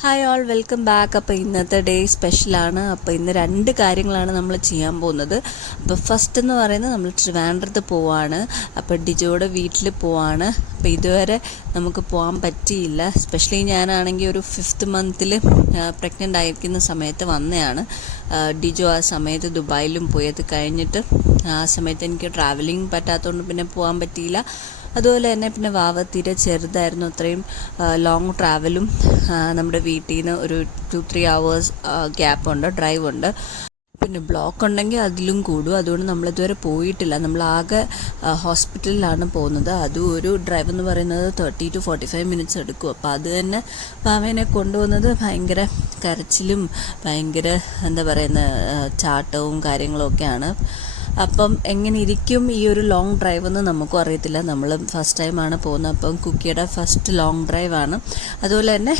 Hi all, welcome back. അപ്പോൾ ഇന്നത്തെ day സ്പെഷ്യലാണ്. അപ്പോൾ ഇന്ന് രണ്ട് കാര്യങ്ങളാണ് നമ്മൾ ചെയ്യാൻ പോകുന്നത്. അപ്പോൾ ഫസ്റ്റ് എന്ന് പറയുന്നത് നമ്മൾ ട്രിവാൻഡ്രത്ത് പോവാണ്. അപ്പോൾ ഡിജോയുടെ വീട്ടിൽ പോവാണ്. അപ്പോൾ ഇതുവരെ നമുക്ക് പോകാൻ പറ്റിയില്ല. സ്പെഷ്യലി ഞാനാണെങ്കിൽ ഒരു 5th മന്തിൽ പ്രഗ്നൻ്റ് ആയിരിക്കുന്ന സമയത്ത് വന്നതാണ്. ഡിജോ ആ സമയത്ത് ദുബായിലും പോയി. അത് കഴിഞ്ഞിട്ട് ആ സമയത്ത് എനിക്ക് ട്രാവലിംഗ് പറ്റാത്തതുകൊണ്ട് പിന്നെ പോകാൻ പറ്റിയില്ല. അതുപോലെ തന്നെ പിന്നെ വാവ തീരെ ചെറുതായിരുന്നു. അത്രയും ലോങ് ട്രാവലും നമ്മുടെ വീട്ടിൽ നിന്ന് ഒരു 2-3 hours ഗ്യാപ്പുണ്ട്, ഡ്രൈവ് ഉണ്ട്. പിന്നെ ബ്ലോക്ക് ഉണ്ടെങ്കിൽ അതിലും കൂടും. അതുകൊണ്ട് നമ്മളിതുവരെ പോയിട്ടില്ല. നമ്മളാകെ ഹോസ്പിറ്റലിലാണ് പോകുന്നത്. അതും ഒരു ഡ്രൈവ് എന്ന് പറയുന്നത് 30 to 45 minutes എടുക്കും. അപ്പോൾ അത് തന്നെ വാവേനെ കൊണ്ടുപോകുന്നത് ഭയങ്കര കരച്ചിലും ഭയങ്കര എന്താ പറയുന്ന ചാട്ടവും കാര്യങ്ങളൊക്കെയാണ്. അപ്പം എങ്ങനെ ഇരിക്കും ഈ ഒരു ലോങ് ഡ്രൈവ് എന്ന് നമുക്കും അറിയത്തില്ല. നമ്മൾ ഫസ്റ്റ് ടൈമാണ് പോകുന്നത്. അപ്പം കുക്കിയുടെ ഫസ്റ്റ് ലോങ് ഡ്രൈവാണ്. അതുപോലെ തന്നെ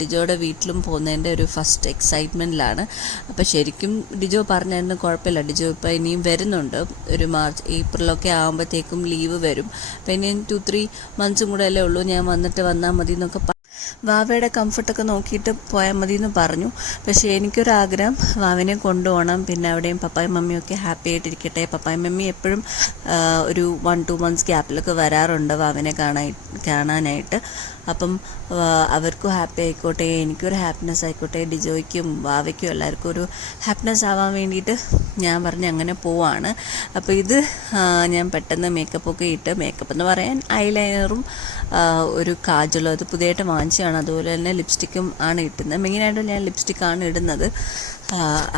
ഡിജോയുടെ വീട്ടിലും പോകുന്നതിൻ്റെ ഒരു ഫസ്റ്റ് എക്സൈറ്റ്മെൻറ്റിലാണ്. അപ്പോൾ ശരിക്കും ഡിജോ പറഞ്ഞായിരുന്നു കുഴപ്പമില്ല, ഡിജോ ഇപ്പോൾ ഇനിയും വരുന്നുണ്ട്. ഒരു മാർച്ച് ഏപ്രിലൊക്കെ ആകുമ്പോഴത്തേക്കും ലീവ് വരും. അപ്പോൾ ഇനിയും 2-3 months കൂടെ അല്ലേ ഉള്ളൂ, ഞാൻ വന്നാൽ മതി എന്നൊക്കെ വാവയുടെ കംഫർട്ടൊക്കെ നോക്കിയിട്ട് പോയാൽ മതി എന്ന് പറഞ്ഞു. പക്ഷേ എനിക്കൊരാഗ്രഹം വാവിനെ കൊണ്ടുപോകണം. പിന്നെ അവിടെയും പപ്പായും മമ്മിയൊക്കെ ഹാപ്പി ആയിട്ടിരിക്കട്ടെ. പപ്പായും മമ്മി എപ്പോഴും ഒരു 1-2 months ഗ്യാപ്പിലൊക്കെ വരാറുണ്ട് വാവിനെ കാണാനായിട്ട്. അപ്പം അവർക്കും ഹാപ്പി ആയിക്കോട്ടെ, എനിക്കൊരു ഹാപ്പിനെസ് ആയിക്കോട്ടെ, ഡിജോയ്ക്കും വാവയ്ക്കും എല്ലാവർക്കും ഒരു ഹാപ്പിനെസ് ആവാൻ വേണ്ടിയിട്ട് ഞാൻ പറഞ്ഞ് അങ്ങനെ പോവാണ്. അപ്പോൾ ഇത് ഞാൻ പെട്ടെന്ന് മേക്കപ്പൊക്കെ ഇട്ട്, മേക്കപ്പ് എന്ന് പറയാൻ ഐലൈനറും ഒരു കാജലും അത് പുതിയതായിട്ട് വാങ്ങിച്ചതാണ്. അതുപോലെ തന്നെ ലിപ്സ്റ്റിക്കും ആണ് ഇട്ടുന്നത്. മെയിനായിട്ട് ഞാൻ ലിപ്സ്റ്റിക്കാണ് ഇടുന്നത്.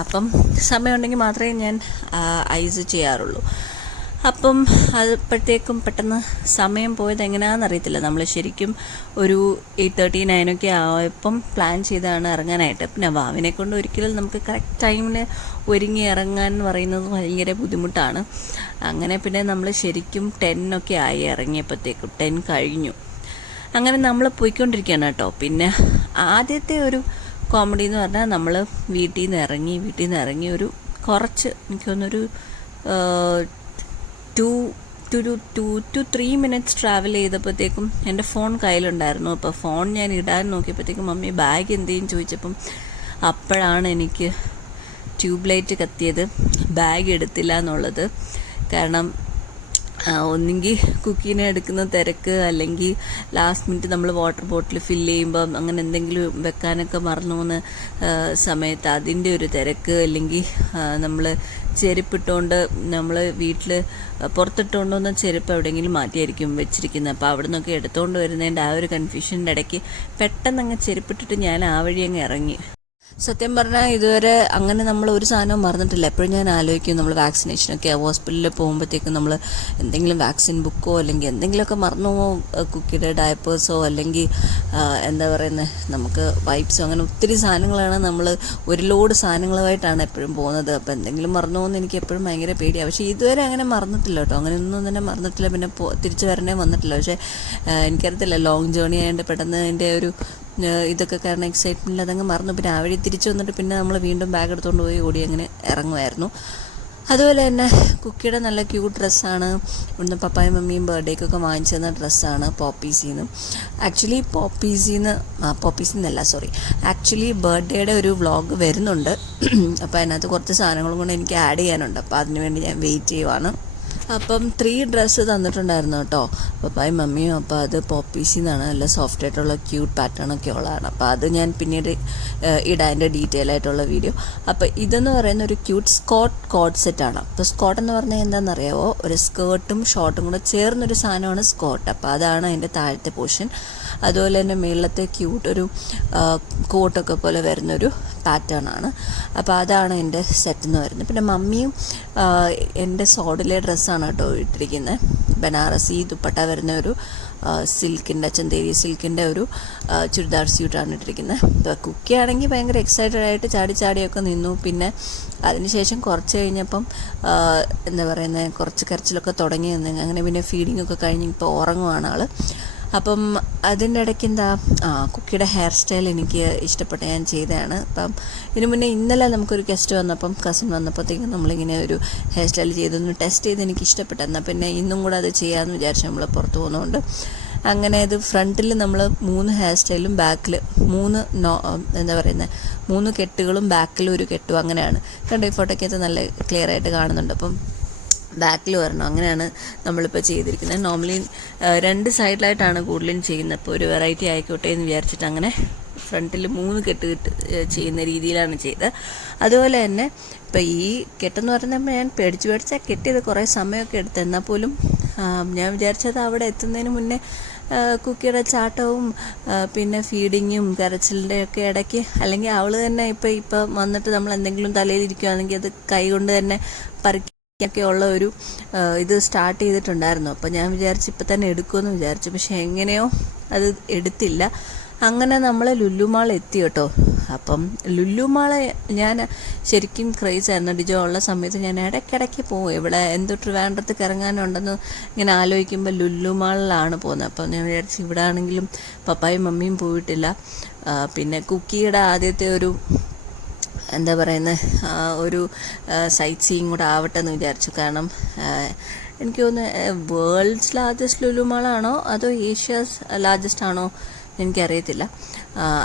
അപ്പം സമയമുണ്ടെങ്കിൽ മാത്രമേ ഞാൻ ഐസ് ചെയ്യാറുള്ളൂ. അപ്പം അപ്പോഴത്തേക്കും പെട്ടെന്ന് സമയം പോയത് എങ്ങനെയാണെന്നറിയത്തില്ല. നമ്മൾ ശരിക്കും ഒരു 8:30-9 ഒക്കെ ആയപ്പം പ്ലാൻ ചെയ്താണ് ഇറങ്ങാനായിട്ട്. പിന്നെ വാവിനെ കൊണ്ട് ഒരിക്കലും നമുക്ക് കറക്റ്റ് ടൈമിന് ഒരുങ്ങി ഇറങ്ങാൻ എന്ന് പറയുന്നത് ഭയങ്കര ബുദ്ധിമുട്ടാണ്. അങ്ങനെ പിന്നെ നമ്മൾ ശരിക്കും 10 ഒക്കെ ആയി ഇറങ്ങിയപ്പോഴത്തേക്കും. 10 കഴിഞ്ഞു. അങ്ങനെ നമ്മൾ പോയിക്കൊണ്ടിരിക്കുകയാണ് കേട്ടോ. പിന്നെ ആദ്യത്തെ ഒരു കോമഡി എന്ന് പറഞ്ഞാൽ നമ്മൾ വീട്ടിൽ നിന്ന് ഇറങ്ങി ഒരു കുറച്ച് എനിക്ക് തോന്നുന്നൊരു 2 to 3 minutes ട്രാവൽ ചെയ്തപ്പോഴത്തേക്കും എൻ്റെ ഫോൺ കയ്യിലുണ്ടായിരുന്നു. അപ്പോൾ ഫോൺ ഞാൻ ഇടാൻ നോക്കിയപ്പോഴത്തേക്കും മമ്മി ബാഗ് എന്തെങ്കിലും ചോദിച്ചപ്പം അപ്പോഴാണ് എനിക്ക് ട്യൂബ് ലൈറ്റ് കത്തിയത്. ബാഗ് എടുത്തില്ല എന്നുള്ളത്. കാരണം ഒന്നെങ്കിൽ കുക്കീനെ എടുക്കുന്ന തിരക്ക്, അല്ലെങ്കിൽ ലാസ്റ്റ് മിനിറ്റ് നമ്മൾ വാട്ടർ ബോട്ടിൽ ഫില്ല് ചെയ്യുമ്പം അങ്ങനെ എന്തെങ്കിലും വെക്കാനൊക്കെ മറന്നു പോകുന്ന സമയത്ത് അതിൻ്റെ ഒരു തിരക്ക്, അല്ലെങ്കിൽ നമ്മൾ ചെരുപ്പിട്ടുകൊണ്ട് നമ്മൾ വീട്ടിൽ പുറത്തിട്ടുകൊണ്ടുവന്ന ചെരുപ്പ് എവിടെയെങ്കിലും മാറ്റിയായിരിക്കും വെച്ചിരിക്കുന്നത്. അപ്പോൾ അവിടെ നിന്നൊക്കെ എടുത്തുകൊണ്ട് വരുന്നതിൻ്റെ ആ ഒരു കൺഫ്യൂഷൻ്റെ ഇടയ്ക്ക് പെട്ടെന്ന് അങ്ങ് ചെരുപ്പിട്ടിട്ട് ഞാൻ ആ വഴി അങ്ങ് ഇറങ്ങി. സത്യം പറഞ്ഞാൽ ഇതുവരെ അങ്ങനെ നമ്മൾ ഒരു സാധനവും മറന്നിട്ടില്ല. എപ്പോഴും ഞാൻ ആലോചിക്കും, നമ്മൾ വാക്സിനേഷനൊക്കെ ഹോസ്പിറ്റലിൽ പോകുമ്പോഴത്തേക്കും നമ്മൾ എന്തെങ്കിലും വാക്സിൻ ബുക്കോ അല്ലെങ്കിൽ എന്തെങ്കിലുമൊക്കെ മറന്നു പോകും. കുക്കിയുടെ ഡയപ്പേഴ്സോ അല്ലെങ്കിൽ എന്താ പറയുന്നത്, നമുക്ക് വൈപ്സോ, അങ്ങനെ ഒത്തിരി സാധനങ്ങളാണ്. നമ്മൾ ഒരു ലോഡ് സാധനങ്ങളുമായിട്ടാണ് എപ്പോഴും പോകുന്നത്. അപ്പോൾ എന്തെങ്കിലും മറന്നു പോകുമെന്ന് എനിക്ക് എപ്പോഴും ഭയങ്കര പേടിയാണ്. പക്ഷേ ഇതുവരെ അങ്ങനെ മറന്നിട്ടില്ല കേട്ടോ. അങ്ങനെ ഒന്നും തന്നെ മറന്നിട്ടില്ല. പിന്നെ തിരിച്ചു വരണേ വന്നിട്ടില്ല. പക്ഷേ എനിക്കറിയത്തില്ല, ലോങ് ജേർണി ആയതുകൊണ്ട് പെട്ടെന്ന് അതിൻ്റെ ഒരു ഇതൊക്കെ കാരണം എക്സൈറ്റ്മെൻറ്റിൽ അതങ്ങ് മറന്നു. പിന്നെ ആ വഴി തിരിച്ചു വന്നിട്ട് പിന്നെ നമ്മൾ വീണ്ടും ബാഗ് എടുത്തുകൊണ്ട് പോയി ഓടി അങ്ങനെ ഇറങ്ങുമായിരുന്നു. അതുപോലെ തന്നെ കുക്കിയുടെ നല്ല ക്യൂട്ട് ഡ്രസ്സാണ്. ഇവിടുന്ന് പപ്പായും മമ്മിയും ബർത്ത്ഡേക്കൊക്കെ വാങ്ങിച്ചു തന്ന ഡ്രസ്സാണ് പോപ്പീസിന്ന്. ആക്ച്വലി ആക്ച്വലി ബർത്ത്ഡേയുടെ ഒരു വ്ളോഗ് വരുന്നുണ്ട്. അപ്പോൾ അതിനകത്ത് കുറച്ച് സാധനങ്ങളും കൊണ്ട് എനിക്ക് ആഡ് ചെയ്യാനുണ്ട്. അപ്പോൾ അതിനുവേണ്ടി ഞാൻ വെയിറ്റ് ചെയ്യുവാണ്. അപ്പം 3 ഡ്രസ്സ് തന്നിട്ടുണ്ടായിരുന്നു കേട്ടോ പപ്പായും മമ്മിയും. അപ്പോൾ അത് പോപ്പീസിൽ നിന്നാണ്. നല്ല സോഫ്റ്റ് ആയിട്ടുള്ള ക്യൂട്ട് പാറ്റേണൊക്കെ ഉള്ളതാണ്. അപ്പോൾ അത് ഞാൻ പിന്നീട് ഇടാൻ്റെ ഡീറ്റെയിൽ ആയിട്ടുള്ള വീഡിയോ. അപ്പോൾ ഇതെന്ന് പറയുന്ന ഒരു ക്യൂട്ട് കോട്ട് സെറ്റാണ്. അപ്പോൾ സ്കോട്ട് എന്ന് പറഞ്ഞാൽ എന്താണെന്നറിയാമോ, ഒരു സ്കേർട്ടും ഷോർട്ടും കൂടെ ചേർന്നൊരു സാധനമാണ് സ്കോട്ട്. അപ്പോൾ അതാണ് അതിൻ്റെ താഴത്തെ പോർഷൻ. അതുപോലെ തന്നെ മേളത്തെ ക്യൂട്ട് ഒരു കോട്ടൊക്കെ പോലെ വരുന്നൊരു പാറ്റേൺ ആണ്. അപ്പോൾ അതാണ് എൻ്റെ സെറ്റ് എന്ന് വരുന്നത്. പിന്നെ മമ്മിയും എൻ്റെ സോഡിലെ ഡ്രസ്സാണ് കേട്ടോ ഇട്ടിരിക്കുന്നത്. ബനാറസി ദുപ്പട്ട വരുന്ന ഒരു സിൽക്കിൻ്റെ, ചന്തേരി സിൽക്കിൻ്റെ ഒരു ചുരിദാർ സ്യൂട്ടാണ് ഇട്ടിരിക്കുന്നത്. അപ്പോൾ കുക്കിയാണെങ്കിൽ ഭയങ്കര എക്സൈറ്റഡ് ആയിട്ട് ചാടിയൊക്കെ നിന്നു. പിന്നെ അതിനുശേഷം കുറച്ച് കഴിഞ്ഞപ്പം എന്താ പറയുന്നത്, കുറച്ച് കരച്ചിലൊക്കെ തുടങ്ങി നിന്ന്. അങ്ങനെ പിന്നെ ഫീഡിങ് ഒക്കെ കഴിഞ്ഞ് ഇപ്പോൾ ഉറങ്ങുവാണ് ആൾ. അപ്പം അതിൻ്റെ ഇടയ്ക്ക് കുക്കിയുടെ ഹെയർ സ്റ്റൈൽ എനിക്ക് ഇഷ്ടപ്പെട്ട് ഞാൻ ചെയ്തതാണ്. അപ്പം ഇതിനു മുന്നേ ഇന്നലെ നമുക്കൊരു ഗസ്റ്റ് വന്നപ്പം, കസിൻ വന്നപ്പോഴത്തേക്കും നമ്മളിങ്ങനെ ഒരു ഹെയർ സ്റ്റൈൽ ചെയ്തൊന്ന് ടെസ്റ്റ് ചെയ്ത് എനിക്ക് ഇഷ്ടപ്പെട്ടു. എന്നാൽ പിന്നെ ഇന്നും കൂടെ അത് ചെയ്യാമെന്ന് വിചാരിച്ചു. നമ്മൾ പുറത്ത് പോകുന്നതുകൊണ്ട് അങ്ങനെ ഇത് ഫ്രണ്ടിൽ നമ്മൾ 3 ഹെയർ സ്റ്റൈലും ബാക്കിൽ 3 എന്താ പറയുന്നത് 3 കെട്ടുകളും ബാക്കിൽ ഒരു കെട്ടും അങ്ങനെയാണ്. കണ്ടോ ഈ ഫോട്ടോയ്ക്കകത്ത് നല്ല ക്ലിയർ ആയിട്ട് കാണുന്നുണ്ട്. അപ്പം ബാക്കിൽ വരണം, അങ്ങനെയാണ് നമ്മളിപ്പോൾ ചെയ്തിരിക്കുന്നത്. നോർമലി 2 സൈഡിലായിട്ടാണ് കൂടുതലും ചെയ്യുന്നത്. അപ്പോൾ ഒരു വെറൈറ്റി ആയിക്കോട്ടെ എന്ന് വിചാരിച്ചിട്ട് അങ്ങനെ ഫ്രണ്ടിൽ 3 കെട്ട് ചെയ്യുന്ന രീതിയിലാണ് ചെയ്തത്. അതുപോലെ തന്നെ ഇപ്പോൾ ഈ കെട്ടെന്ന് പറയുമ്പോൾ ഞാൻ പേടിച്ചാൽ കെട്ടിയത് കുറേ സമയമൊക്കെ എടുത്ത്, എന്നാൽ പോലും ഞാൻ വിചാരിച്ചത് അവിടെ എത്തുന്നതിന് മുന്നേ കുക്കിയുടെ ചാട്ടവും പിന്നെ ഫീഡിങ്ങും കരച്ചിലിൻ്റെ ഒക്കെ ഇടയ്ക്ക്, അല്ലെങ്കിൽ അവൾ തന്നെ ഇപ്പം വന്നിട്ട് നമ്മൾ എന്തെങ്കിലും തലയിലിരിക്കുകയാണെങ്കിൽ അത് കൈ കൊണ്ട് തന്നെ പറിക്കൊക്കെ ഉള്ള ഒരു ഇത് സ്റ്റാർട്ട് ചെയ്തിട്ടുണ്ടായിരുന്നു. അപ്പോൾ ഞാൻ വിചാരിച്ചു ഇപ്പം തന്നെ എടുക്കുമെന്ന് വിചാരിച്ചു, പക്ഷെ എങ്ങനെയോ അത് എടുത്തില്ല. അങ്ങനെ നമ്മൾ ലുലു മാൾ എത്തി കേട്ടോ. അപ്പം ലുലു മാള് ഞാൻ ശരിക്കും ക്രേസ് ആയിരുന്നു. ഡിജോ ഉള്ള സമയത്ത് ഞാൻ ഇടയ്ക്കിടയ്ക്ക് പോകും. ഇവിടെ ട്രിവാൻഡ്രത്തേക്ക് ഇറങ്ങാനുണ്ടെന്ന് ഇങ്ങനെ ആലോചിക്കുമ്പോൾ ലുലു മാളിലാണ് പോകുന്നത്. അപ്പം ഞാൻ വിചാരിച്ചു ഇവിടെ ആണെങ്കിലും പപ്പായും മമ്മിയും പോയിട്ടില്ല. പിന്നെ കുക്കിയുടെ ആദ്യത്തെ ഒരു എന്താ പറയുന്നത് ഒരു സൈറ്റ് സീയിങ് കൂടെ ആവട്ടെ എന്ന് വിചാരിച്ചു. കാരണം എനിക്ക് തോന്നുന്നു വേൾഡ്സ് ലാർജസ്റ്റ് ലുലു മാളാണോ അതോ ഏഷ്യാസ് ലാർജസ്റ്റ് ആണോ എനിക്കറിയത്തില്ല.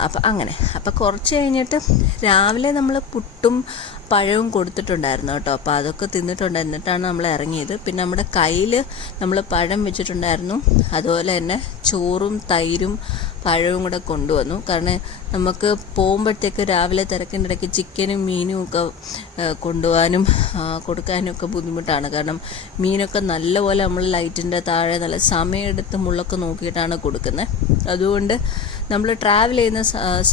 അപ്പം കുറച്ച് കഴിഞ്ഞിട്ട് രാവിലെ നമ്മൾ പുട്ടും പഴവും കൊടുത്തിട്ടുണ്ടായിരുന്നു കേട്ടോ. അപ്പോൾ അതൊക്കെ എന്നിട്ടാണ് നമ്മൾ ഇറങ്ങിയത്. പിന്നെ നമ്മുടെ കയ്യിൽ നമ്മൾ പഴം വെച്ചിട്ടുണ്ടായിരുന്നു, അതുപോലെ തന്നെ ചോറും തൈരും പഴവും കൂടെ കൊണ്ടുവന്നു. കാരണം നമുക്ക് പോകുമ്പോഴത്തേക്ക് രാവിലെ തിരക്കിൻ്റെ ഇടയ്ക്ക് ചിക്കനും മീനും ഒക്കെ കൊണ്ടുപോകാനും കൊടുക്കാനും ഒക്കെ ബുദ്ധിമുട്ടാണ്. കാരണം മീനൊക്കെ നല്ലപോലെ നമ്മൾ ലൈറ്റിൻ്റെ താഴെ നല്ല സമയമെടുത്ത് മുള്ളൊക്കെ നോക്കിയിട്ടാണ് കൊടുക്കുന്നത്. അതുകൊണ്ട് നമ്മൾ ട്രാവൽ ചെയ്യുന്ന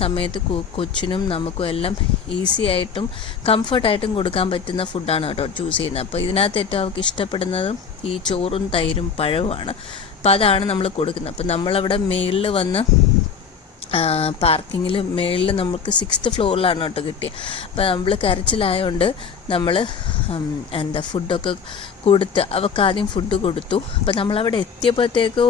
സമയത്ത് കൊച്ചിനും നമുക്കും എല്ലാം ഈസി ആയിട്ടും കംഫർട്ടായിട്ടും കൊടുക്കാൻ പറ്റുന്ന ഫുഡാണ് കേട്ടോ ചൂസ് ചെയ്യുന്നത്. അപ്പോൾ ഇതിനകത്ത് ഏറ്റവും അവർക്ക് ഇഷ്ടപ്പെടുന്നത് ഈ ചോറും തൈരും പഴവുമാണ്. അപ്പോൾ അതാണ് നമ്മൾ കൊടുക്കുന്നത്. അപ്പോൾ നമ്മളവിടെ മേളിൽ വന്ന് പാർക്കിങ്ങിൽ മേളിൽ നമുക്ക് 6th ഫ്ലോറിലാണ് കേട്ടോ കിട്ടിയത്. അപ്പോൾ നമ്മൾ കരച്ചിലായതുകൊണ്ട് നമ്മൾ ഫുഡൊക്കെ കൊടുത്ത് അവർക്ക് ആദ്യം ഫുഡ് കൊടുത്തു. അപ്പോൾ നമ്മളവിടെ എത്തിയപ്പോഴത്തേക്ക്